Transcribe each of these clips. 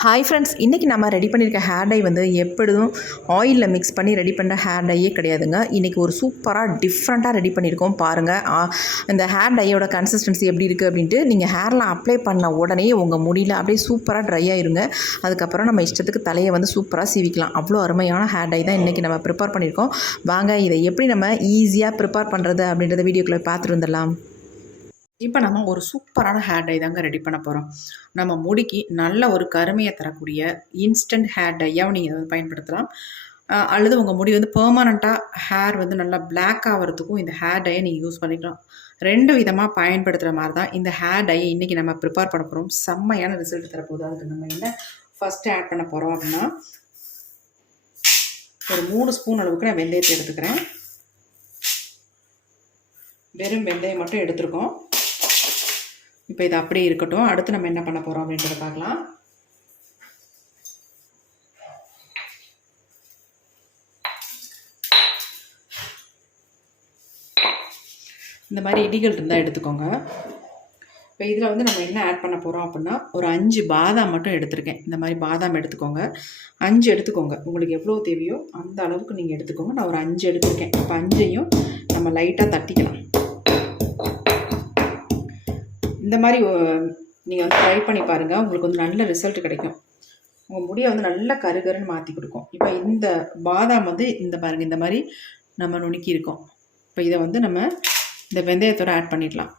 Hi friends, இன்றைக்கி நம்ம ready பண்ணியிருக்க ஹேர் டை வந்து எப்படியும் ஆயிலில் மிக்ஸ் பண்ணி ரெடி பண்ணுற ஹேர் டையே கிடையாதுங்க. இன்றைக்கி ஒரு சூப்பராக டிஃப்ரெண்ட்டாக ரெடி பண்ணியிருக்கோம் பாருங்கள். இந்த ஹேர் டையோட கன்சிஸ்டன்சி எப்படி இருக்குது அப்படின்ட்டு நீங்கள் ஹேரில் அப்ளை பண்ண உடனே உங்கள் முடியல அப்படியே சூப்பராக ட்ரை ஆயிருங்க. அதுக்கப்புறம் நம்ம இஷ்டத்துக்கு தலையை வந்து சூப்பராக சீவிக்கலாம். அவ்வளோ அருமையான ஹேர் டை தான் இன்றைக்கி நம்ம ப்ரிப்பேர் பண்ணியிருக்கோம். வாங்க இதை எப்படி நம்ம ஈஸியாக ப்ரிப்பேர் பண்ணுறது அப்படின்றத வீடியோக்குள்ளே பார்த்துட்டு வந்துடலாம். இப்போ நம்ம ஒரு சூப்பரான ஹேர் டை தாங்க ரெடி பண்ண போகிறோம். நம்ம முடிக்கு நல்ல ஒரு கருமையை தரக்கூடிய இன்ஸ்டன்ட் ஹேர் டையாகவும் நீங்கள் வந்து பயன்படுத்தலாம். அல்லது உங்கள் முடி வந்து பெர்மனண்ட்டாக ஹேர் வந்து நல்லா பிளாக் ஆகிறதுக்கும் இந்த ஹேர் டையை நீங்கள் யூஸ் பண்ணிக்கலாம். 2 விதமாக பயன்படுத்துகிற மாதிரி தான் இந்த ஹேர் டையை இன்றைக்கி நம்ம ப்ரிப்பேர் பண்ண போகிறோம். செம்மையான ரிசல்ட் தரப்போகுது. அதுக்கு நம்ம என்ன ஃபஸ்ட்டு ஆட் பண்ண போகிறோம் அப்படின்னா, ஒரு 3 ஸ்பூன் அளவுக்கு நான் வெந்தயத்தை எடுத்துக்கிறேன். வெறும் வெந்தயம் மட்டும் எடுத்துருக்கோம். இப்போ இது அப்படியே இருக்கட்டும். அடுத்து நம்ம என்ன பண்ண போகிறோம் அப்படின்றத பார்க்கலாம். இந்த மாதிரி இடிகள் இருந்தால் எடுத்துக்கோங்க. இப்போ இதில் வந்து நம்ம என்ன ஆட் பண்ண போகிறோம் அப்படின்னா, ஒரு 5 பாதாம் மட்டும் எடுத்துருக்கேன். இந்த மாதிரி பாதாம் எடுத்துக்கோங்க. 5 எடுத்துக்கோங்க. உங்களுக்கு எவ்வளோ தேவையோ அந்த அளவுக்கு நீங்கள் எடுத்துக்கோங்க. நான் ஒரு 5 எடுத்துருக்கேன். இப்போ 5ஐயும் நம்ம லைட்டாக தட்டிக்கலாம். இந்த மாதிரி நீங்கள் வந்து ட்ரை பண்ணி பாருங்கள். உங்களுக்கு வந்து நல்ல ரிசல்ட் கிடைக்கும். உங்கள் முடியை வந்து நல்லா கருகருன்னு மாற்றி கொடுக்கும். இப்போ இந்த பாதாம் வந்து இந்த பாருங்கள், இந்த மாதிரி நம்ம நுணுக்கி இருக்கோம். இப்போ இதை வந்து நம்ம இந்த வெந்தயத்தோடு ஆட் பண்ணிடலாம்.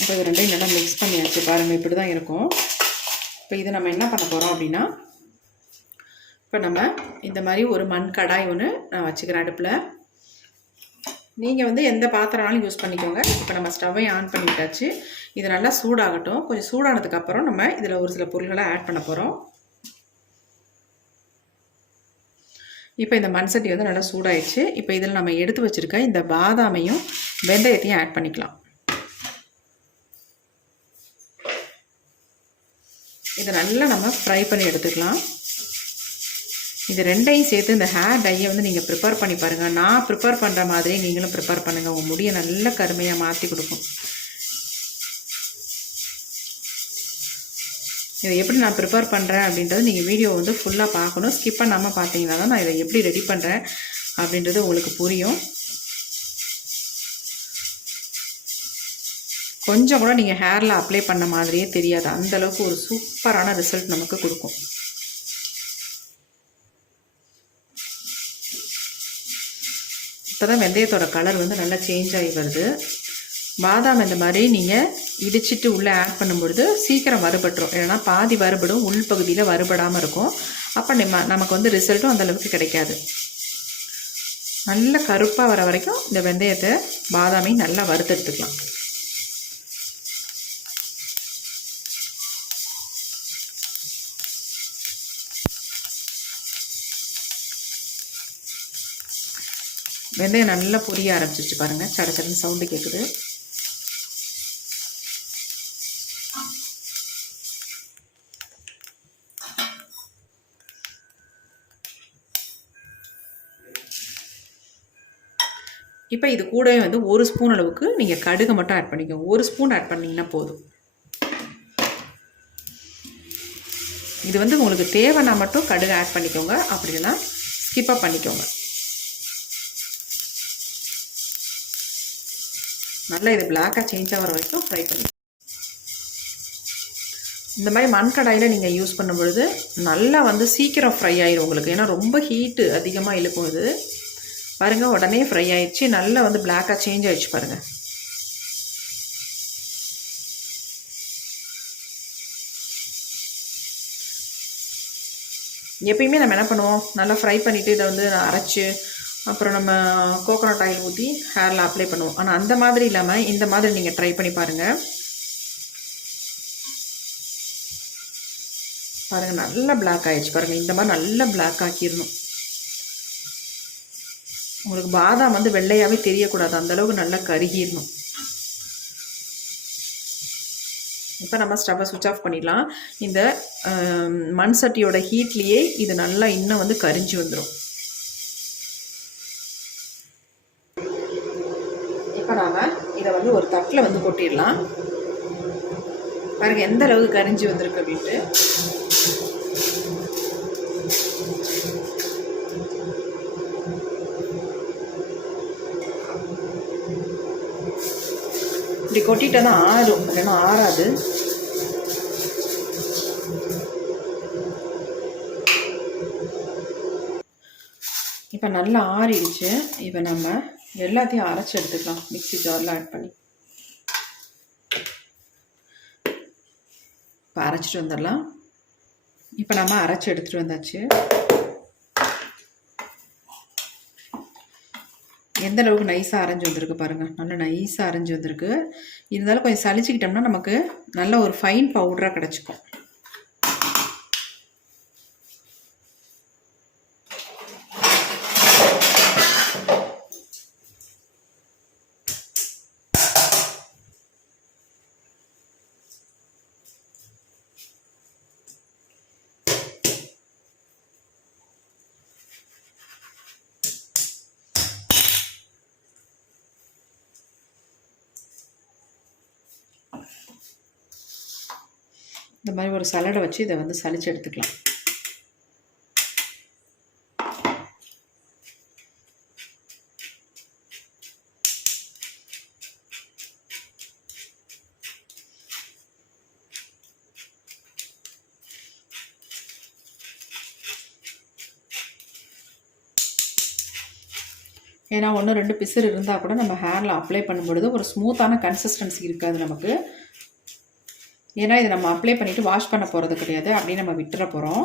இப்போ இது ரெண்டையும் நல்லா மிக்ஸ் பண்ணியாச்சு. பாருங்கள், இப்படி தான் இருக்கும். இப்போ இதை நம்ம என்ன பண்ண போகிறோம் அப்படின்னா, இப்போ நம்ம இந்த மாதிரி ஒரு மண் கடாய் ஒன்று நான் வச்சுக்கிறேன் அடுப்பில். நீங்கள் வந்து எந்த பாத்திரம்னாலும் யூஸ் பண்ணிக்கோங்க. இப்போ நம்ம ஸ்டவ்வை ஆன் பண்ணிவிட்டாச்சு. இது நல்லா சூடாகட்டும். கொஞ்சம் சூடானதுக்கப்புறம் நம்ம இதில் ஒரு சில பொருள்களை ஆட் பண்ண போகிறோம். இப்போ இந்த மண் சட்டி வந்து நல்லா சூடாயிடுச்சு. இப்போ இதில் நம்ம எடுத்து வச்சுருக்க இந்த பாதாமையும் வெந்தயத்தையும் ஆட் பண்ணிக்கலாம். இதை நல்லா நம்ம ஃப்ரை பண்ணி எடுத்துக்கலாம். இது ரெண்டையும் சேர்த்து இந்த ஹேர் டையை வந்து நீங்கள் ப்ரிப்பேர் பண்ணி பாருங்கள். நான் ப்ரிப்பேர் பண்ணுற மாதிரியே நீங்களும் ப்ரிப்பேர் பண்ணுங்கள். உங்கள் முடியை நல்ல கருமையாக மாற்றி கொடுக்கும். இதை எப்படி நான் ப்ரிப்பேர் பண்ணுறேன் அப்படின்றது நீங்கள் வீடியோ வந்து ஃபுல்லாக பார்க்கணும். ஸ்கிப் பண்ணாமல் பார்த்தீங்கன்னா தான் நான் இதை எப்படி ரெடி பண்ணுறேன் அப்படின்றது உங்களுக்கு புரியும். கொஞ்சம் கூட நீங்கள் ஹேரில் அப்ளை பண்ண மாதிரியே தெரியாது. அந்தளவுக்கு ஒரு சூப்பரான ரிசல்ட் நமக்கு கொடுக்கும். இப்போ தான் வெந்தயத்தோட கலர் வந்து நல்லா சேஞ்ச் ஆகி வருது. பாதாம் இந்த மாதிரி நீங்கள் இடிச்சிட்டு உள்ளே ஆட் பண்ணும்பொழுது சீக்கிரம் வறுபட்டுரும். ஏன்னா பாதி வறுபடும், உள்பகுதியில் வறுபடாமல் இருக்கும். அப்போ நமக்கு வந்து ரிசல்ட்டும் அந்தளவுக்கு கிடைக்காது. நல்ல கருப்பாக வர வரைக்கும் இந்த வெந்தயத்தை பாதாமையும் நல்லா வறுத்தெடுத்துக்கலாம். வெந்தயம் நல்லா பொரிய ஆரம்பிச்சிருச்சு பாருங்கள். சட சடன்னு சவுண்டு கேட்குது. இப்போ இது கூடவே வந்து 1 ஸ்பூன் அளவுக்கு நீங்கள் கடுகு மட்டும் ஆட் பண்ணிக்கோங்க. 1 ஸ்பூன் ஆட் பண்ணிங்கன்னா போதும். இது வந்து உங்களுக்கு தேவைன்னா மட்டும் கடுகு ஆட் பண்ணிக்கோங்க. அப்படி இல்லைன்னா ஸ்கிப்பாக பண்ணிக்கோங்க. நல்லா இது பிளாக்காக சேஞ்ச் ஆகிற வரைக்கும் ஃப்ரை பண்ணி. இந்த மாதிரி மண் கடாயில் நீங்கள் யூஸ் பண்ணும் பொழுது நல்லா வந்து சீக்கிரம் ஃப்ரை ஆயிடும் உங்களுக்கு. ஏன்னா ரொம்ப ஹீட்டு அதிகமாக இழுக்கும். இது பாருங்கள், உடனே ஃப்ரை ஆயிடுச்சு. நல்லா வந்து பிளாக்காக சேஞ்ச் ஆகிடுச்சு பாருங்கள். எப்பயுமே நம்ம என்ன பண்ணுவோம், நல்லா ஃப்ரை பண்ணிவிட்டு இதை வந்து அரைச்சி அப்புறம் நம்ம கோகோனட் ஆயில் ஊற்றி ஹேரில் அப்ளை பண்ணுவோம். ஆனால் அந்த மாதிரி இல்லாமல் இந்த மாதிரி நீங்கள் ட்ரை பண்ணி பாருங்கள். பாருங்கள், நல்லா பிளாக் ஆகிடுச்சு பாருங்கள். இந்த மாதிரி நல்லா பிளாக் ஆக்கிடணும். உங்களுக்கு பாதாம் வந்து வெள்ளையாகவே தெரியக்கூடாது. அந்தளவுக்கு நல்லா கருகிடணும். இப்போ நம்ம ஸ்டவ்வை சுவிட்ச் ஆஃப் பண்ணிடலாம். இந்த மண் சட்டியோட ஹீட்லேயே இது நல்லா இன்னும் வந்து கரிஞ்சு வந்துடும். இப்போ நாம் இதை வந்து ஒரு தட்டில் வந்து கொட்டிடலாம். பாருங்கள் எந்த அளவுக்கு கரிஞ்சி வந்திருக்கு அப்படின்ட்டு. இப்படி கொட்டிட்டா தான் ஆறும், இல்லைன்னா ஆறாது. இப்போ நல்லா ஆறிடுச்சு. இப்போ நம்ம எல்லாத்தையும் அரைச்சி எடுத்துக்கலாம், மிக்ஸி ஜாரில் ஆட் பண்ணி. இப்போ அரைச்சிட்டு வந்துடலாம். இப்போ நம்ம அரைச்சி எடுத்துகிட்டு வந்தாச்சு. எந்த அளவுக்கு நைஸாக அரைஞ்சி வந்திருக்கு பாருங்கள், நல்லா நைஸாக அரைஞ்சி வந்திருக்கு. இருந்தாலும் கொஞ்சம் சளிச்சிக்கிட்டோம்னா நமக்கு நல்ல ஒரு ஃபைன் பவுடராக கிடச்சிக்கும். இந்த மாதிரி ஒரு சலடை வச்சு இதை வந்து சலிச்சு எடுத்துக்கலாம். ஏன்னா 1-2 பிசுறு இருந்தால் கூட நம்ம ஹேரில் அப்ளை பண்ணும்பொழுது ஒரு ஸ்மூத்தான கன்சிஸ்டன்சி இருக்காது நமக்கு. ஏன்னா இதை நம்ம அப்ளை பண்ணிவிட்டு வாஷ் பண்ண போகிறது கிடையாது, அப்படியே நம்ம விட்டுற போகிறோம்.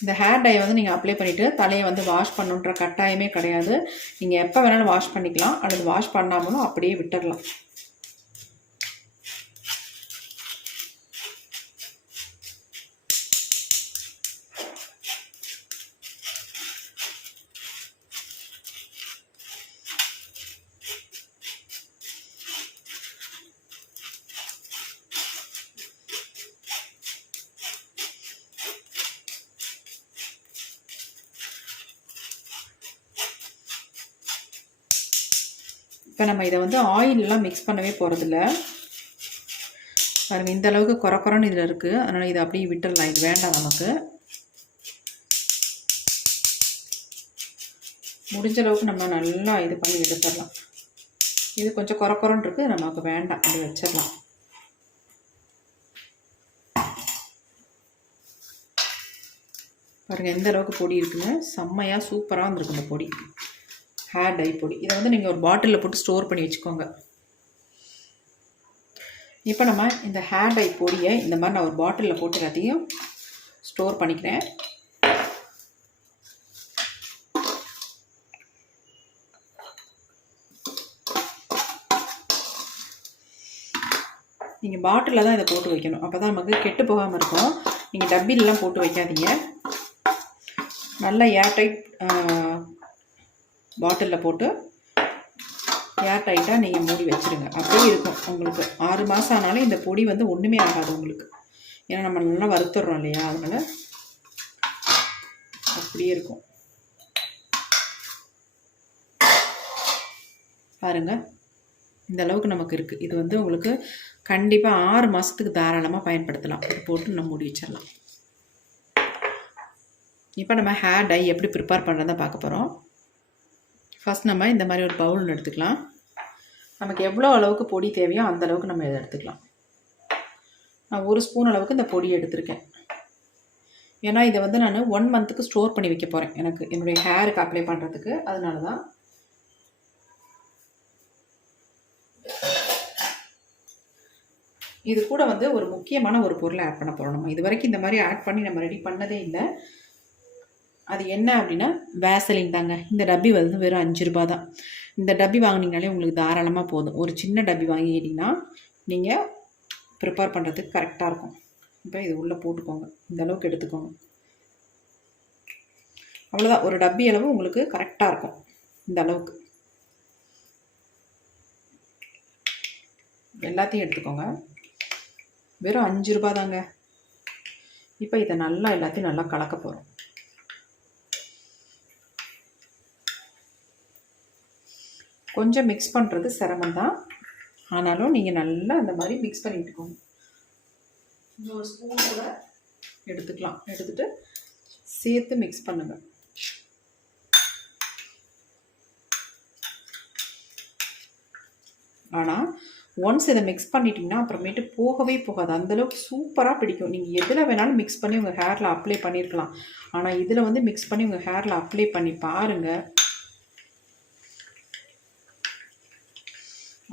இந்த ஹேர் டையை வந்து நீங்கள் அப்ளை பண்ணிவிட்டு தலையை வந்து வாஷ் பண்ணுன்ற கட்டாயமே கிடையாது. நீங்கள் எப்போ வேணாலும் வாஷ் பண்ணிக்கலாம், அல்லது வாஷ் பண்ணாமலும் அப்படியே விட்டுடலாம். இப்போ நம்ம இதை வந்து ஆயிலெலாம் மிக்ஸ் பண்ணவே போகிறதில்ல. பாருங்கள் இந்த அளவுக்கு குறக்குறன்னு இதில் இருக்குது, அதனால் இதை அப்படியே விட்டுடலாம். இது வேண்டாம் நமக்கு. முடிஞ்ச அளவுக்கு நம்ம நல்லா இது பண்ணி எடுத்துடலாம். இது கொஞ்சம் குறக்குறன்னு இருக்குது, நமக்கு வேண்டாம், அது வச்சிடலாம். பாருங்கள் எந்த அளவுக்கு பொடி இருக்குன்னு, செம்மையாக சூப்பராக வந்துருக்கு இந்த பொடி, ஹேர் டை பொடி. இதை வந்து நீங்கள் ஒரு பாட்டிலில் போட்டு ஸ்டோர் பண்ணி வச்சுக்கோங்க. இப்போ நம்ம இந்த ஹேர் டை பொடியை இந்த மாதிரி நான் ஒரு பாட்டிலில் போட்டு எல்லாத்தையும் ஸ்டோர் பண்ணிக்கிறேன். நீங்கள் பாட்டிலில் தான் இதை போட்டு வைக்கணும், அப்போ தான் நமக்கு கெட்டு போகாமல் இருக்கும். நீங்கள் டப்பிலெலாம் போட்டு வைக்காதீங்க. நல்லா ஏர்டைட் பாட்டிலில் போட்டு ஏர்டைட்டாக நீங்கள் மூடி வச்சுருங்க. அப்படியே இருக்கும் உங்களுக்கு. 6 மாதம் ஆனாலும் இந்த பொடி வந்து ஒன்றுமே ஆகாது உங்களுக்கு. ஏன்னா நம்ம நல்லா வறுத்துடுறோம் இல்லையா, அதனால் அப்படியே இருக்கும். பாருங்கள் இந்த அளவுக்கு நமக்கு இருக்குது. இது வந்து உங்களுக்கு கண்டிப்பாக 6 மாதத்துக்கு தாராளமாக பயன்படுத்தலாம். இது போட்டு நம்ம மூடி வச்சிடலாம். இப்போ நம்ம ஹேர் டை எப்படி ப்ரிப்பேர் பண்ணுறதை பார்க்க போகிறோம். ஃபஸ்ட் நம்ம இந்த மாதிரி ஒரு பவுல் எடுத்துக்கலாம். நமக்கு எவ்வளோ அளவுக்கு பொடி தேவையோ அந்த அளவுக்கு நம்ம இதை எடுத்துக்கலாம். நான் 1 ஸ்பூன் அளவுக்கு இந்த பொடி எடுத்திருக்கேன். ஏன்னா இதை வந்து நான் 1 மந்த்துக்கு ஸ்டோர் பண்ணி வைக்க போகிறேன், எனக்கு என்னுடைய ஹேருக்கு அப்ளை பண்ணுறதுக்கு. அதனால தான் இது கூட வந்து ஒரு முக்கியமான ஒரு பொருளை ஆட் பண்ண போகிறோம். நம்ம இது வரைக்கும் இந்த மாதிரி ஆட் பண்ணி நம்ம ரெடி பண்ணதே இல்லை. அது என்ன அப்படின்னா வேசலின் தாங்க. இந்த டப்பி வந்து வெறும் 5 ரூபா தான். இந்த டப்பி வாங்கினீங்கனாலே உங்களுக்கு தாராளமாக போதும். ஒரு சின்ன டப்பி வாங்கிக்கிட்டிங்கன்னா நீங்கள் ப்ரிப்பேர் பண்ணுறதுக்கு கரெக்டாக இருக்கும். இப்போ இது உள்ளே போட்டுக்கோங்க, இந்த அளவுக்கு எடுத்துக்கோங்க. அவ்வளோதான், ஒரு டப்பி அளவு உங்களுக்கு கரெக்டாக இருக்கும். இந்த அளவுக்கு எல்லாத்தையும் எடுத்துக்கோங்க. வெறும் 5 ரூபா தாங்க. இப்போ இதை நல்லா எல்லாத்தையும் நல்லா கலக்க போகிறோம். கொஞ்சம் மிக்ஸ் பண்ணுறது சிரமம் தான், ஆனாலும் நீங்கள் நல்லா அந்த மாதிரி மிக்ஸ் பண்ணிட்டுக்கோங்க. ஒரு ஸ்பூன் கூட எடுத்துக்கலாம், எடுத்துகிட்டு சேர்த்து மிக்ஸ் பண்ணுங்கள். ஆனால் ஒன்ஸ் இதை மிக்ஸ் பண்ணிட்டீங்கன்னா அப்புறமேட்டு போகவே போகாது, அந்தளவுக்கு சூப்பராக பிடிக்கும். நீங்கள் எதில் வேணாலும் மிக்ஸ் பண்ணி உங்கள் ஹேரில் அப்ளை பண்ணியிருக்கலாம், ஆனால் இதில் வந்து மிக்ஸ் பண்ணி உங்கள் ஹேரில் அப்ளை பண்ணி பாருங்கள்,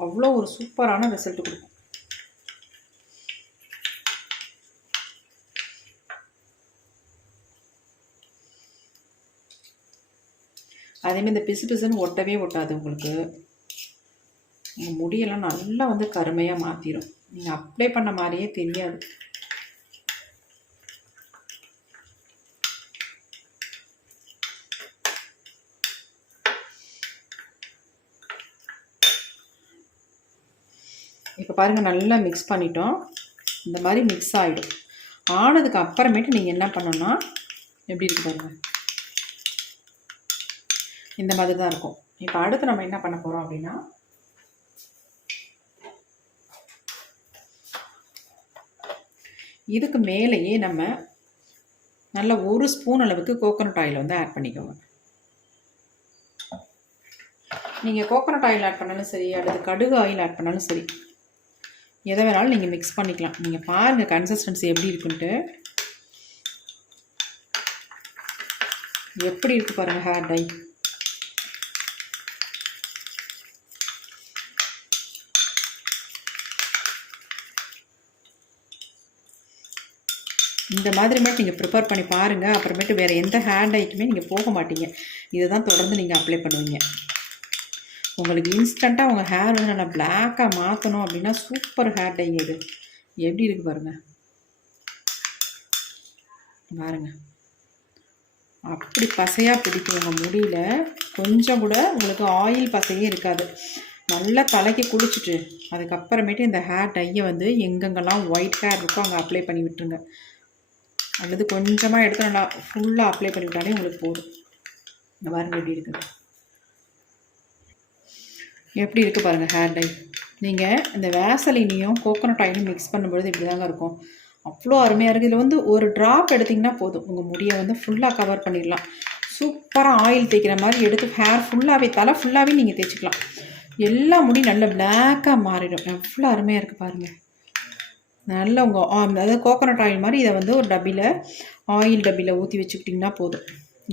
அவ்வளோ ஒரு சூப்பரான ரிசல்ட் கொடுக்கும். அதேமாதிரி இந்த பிசு பிசுன்னு ஒட்டவே ஒட்டாது, உங்களுக்கு உங்கள் முடியெல்லாம் நல்லா வந்து கருமையாக மாற்றிடும், நீங்கள் அப்ளை பண்ண மாதிரியே தெரியாது. இப்போ பாருங்கள், நல்லா மிக்ஸ் பண்ணிட்டோம். இந்த மாதிரி மிக்ஸ் ஆகிடும். ஆனதுக்கு அப்புறமேட்டு நீங்கள் என்ன பண்ணணும்னா, எப்படி இருக்கு பாருங்கள், இந்த மாதிரி தான் இருக்கும். இப்போ அடுத்து நம்ம என்ன பண்ண போகிறோம் அப்படின்னா, இதுக்கு மேலேயே நம்ம நல்ல 1 ஸ்பூன் அளவுக்கு கோகோனட் ஆயில் வந்து ஆட் பண்ணிக்கோங்க. நீங்கள் கோகோனட் ஆயில் ஆட் பண்ணாலும் சரி, அல்லது கடுகு ஆயில் ஆட் பண்ணாலும் சரி, எதை வேணாலும் நீங்கள் மிக்ஸ் பண்ணிக்கலாம். நீங்கள் பாருங்கள் கன்சிஸ்டன்சி எப்படி இருக்குன்ட்டு, எப்படி இருக்குது பாருங்கள் ஹேர் டை. இந்த மாதிரிமேட்டு நீங்கள் ப்ரிப்பேர் பண்ணி பாருங்கள். அப்புறமேட்டு வேறு எந்த ஹேர் டைக்குமே நீங்கள் போக மாட்டீங்க, இதை தான் தொடர்ந்து நீங்கள் அப்ளை பண்ணுவீங்க. உங்களுக்கு இன்ஸ்டண்ட்டாக உங்கள் ஹேர் வந்து நல்லா பிளாக்காக மாற்றணும் அப்படின்னா சூப்பர் ஹேர் டை இது. எப்படி இருக்குது பாருங்கள், பாருங்கள் அப்படி பசையாக பிடிக்கும் உங்கள் முடியல. கொஞ்சம் கூட உங்களுக்கு ஆயில் பசையே இருக்காது. நல்லா தலைக்கு குளிச்சுட்டு அதுக்கப்புறமேட்டு இந்த ஹேர் டையை வந்து எங்கெங்கெல்லாம் ஒயிட் ஹேர் இருக்கோ அங்கே அப்ளை பண்ணி விட்டுருங்க, அல்லது கொஞ்சமாக எடுத்து நல்லா ஃபுல்லாக அப்ளை பண்ணிவிட்டாலே உங்களுக்கு போதும். இந்த பாருங்கள் எப்படி இருக்குது, எப்படி இருக்குது பாருங்கள் ஹேர் டை. நீங்கள் இந்த வேசலினையும் கோகோனட் ஆயிலும் மிக்ஸ் பண்ணும்பொழுது இப்படி தாங்க இருக்கும், அவ்வளோ அருமையாக இருக்குது. இதில் வந்து ஒரு ட்ராப் எடுத்திங்கன்னா போதும், உங்கள் முடியை வந்து ஃபுல்லாக கவர் பண்ணிடலாம். சூப்பராக ஆயில் தேய்க்கிற மாதிரி எடுத்து ஹேர் ஃபுல்லாகவே, தலை ஃபுல்லாகவே நீங்கள் தேய்ச்சிக்கலாம். எல்லா முடியும் நல்ல பிளாக்காக மாறிடும். எவ்வளோ அருமையாக இருக்குது பாருங்கள். நல்ல உங்கள் அதாவது கோகோனட் ஆயில் மாதிரி இதை வந்து ஒரு டப்பியில், ஆயில் டப்பியில் ஊற்றி வச்சுக்கிட்டிங்கன்னா போதும்.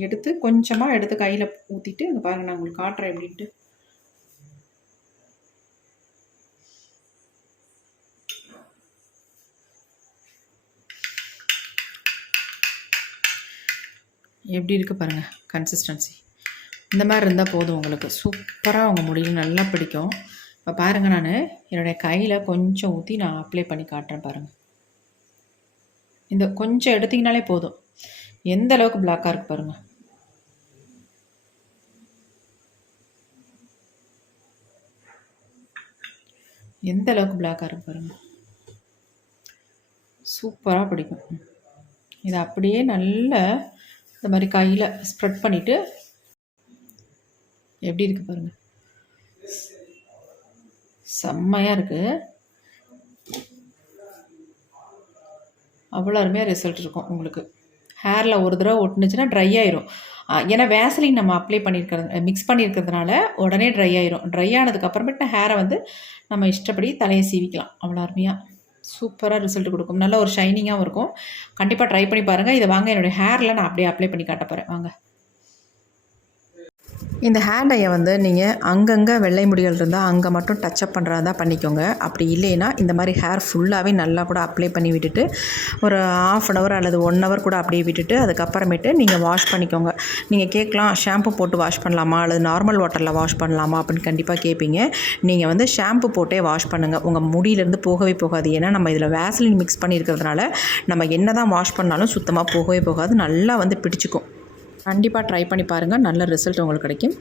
எடுத்து கொஞ்சமாக எடுத்து கையில் ஊற்றிட்டு இங்கே பாருங்கள், நான் உங்களுக்கு காட்டுறேன் எப்படின்ட்டு. எப்படி இருக்குது பாருங்கள் கன்சிஸ்டன்சி. இந்த மாதிரி இருந்தால் போதும், உங்களுக்கு சூப்பராக உங்கள் முடியல நல்லா பிடிக்கும். இப்போ பாருங்கள், நான் என்னுடைய கையில் கொஞ்சம் ஊற்றி நான் அப்ளை பண்ணி காட்டுறேன் பாருங்கள். இந்த கொஞ்சம் எடுத்திங்கனாலே போதும், எந்த அளவுக்கு பிளாக்காக இருக்குது பாருங்கள். எந்த அளவுக்கு பிளாக்காக இருக்குது பாருங்கள், சூப்பராக பிடிக்கும். இதை அப்படியே நல்ல இந்த மாதிரி கையில் ஸ்ப்ரெட் பண்ணிவிட்டு எப்படி இருக்குது பாருங்கள், செம்மையாக இருக்குது. அவ்வளோ அருமையாக ரிசல்ட் இருக்கும் உங்களுக்கு. ஹேரில் ஒரு தடவை ஒட்டுனுச்சுன்னா ட்ரை ஆயிரும். ஏன்னா வேசலின் நம்ம அப்ளை பண்ணியிருக்கிறது, மிக்ஸ் பண்ணியிருக்கிறதுனால உடனே ட்ரை ஆயிரும். ட்ரை ஆனதுக்கப்புறமேட்டு ஹேரை வந்து நம்ம இஷ்டப்படி தலையை சீவிக்கலாம். அவ்வளோ அருமையாக சூப்பராக ரிசல்ட் கொடுக்கும். நல்ல ஒரு ஷைனிங்காகவும் இருக்கும். கண்டிப்பாக ட்ரை பண்ணி பாருங்கள். இதை வாங்க என்னுடைய ஹேரில் நான் அப்படியே அப்ளை பண்ணி காட்ட போகிறேன் வாங்க. இந்த ஹேர் டையை வந்து நீங்கள் அங்கங்கே வெள்ளை முடிகள் இருந்தால் அங்கே மட்டும் டச்சப் பண்ணுறதா பண்ணிக்கோங்க. அப்படி இல்லைன்னா இந்த மாதிரி ஹேர் ஃபுல்லாகவே நல்லா கூட அப்ளை பண்ணி விட்டுட்டு ஒரு 1/2 hour அல்லது 1 hour கூட அப்படியே விட்டுட்டு அதுக்கப்புறமேட்டு நீங்கள் வாஷ் பண்ணிக்கோங்க. நீங்கள் கேட்கலாம், ஷாம்பு போட்டு வாஷ் பண்ணலாமா அல்லது நார்மல் வாட்டரில் வாஷ் பண்ணலாமா அப்படின்னு கண்டிப்பாக கேட்பீங்க. நீங்கள் வந்து ஷாம்பு போட்டே வாஷ் பண்ணுங்கள், உங்கள் முடியிலேருந்து போகவே போகாது. ஏன்னா நம்ம இதில் வேசலின் மிக்ஸ் பண்ணியிருக்கிறதுனால நம்ம என்ன தான் வாஷ் பண்ணாலும் சுத்தமாக போகவே போகாது, நல்லா வந்து பிடிச்சிக்கும். கண்டிப்பாக ட்ரை பண்ணி பாருங்கள், நல்ல ரிசல்ட் உங்களுக்கு கிடைக்கும்.